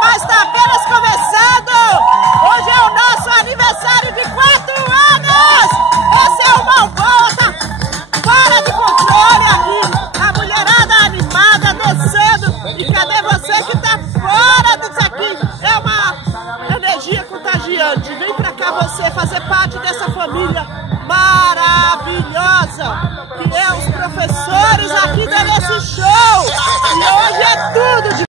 mas está apenas começando. Hoje é o nosso aniversário de 4 anos. Esse é o Malvão, tá fora de controle aqui. A mulherada animada, dançando. E cadê você que tá fora disso aqui? É uma energia contagiante. Vem pra cá você fazer parte dessa família maravilhosa que é os professores aqui desse show. E hoje é tudo.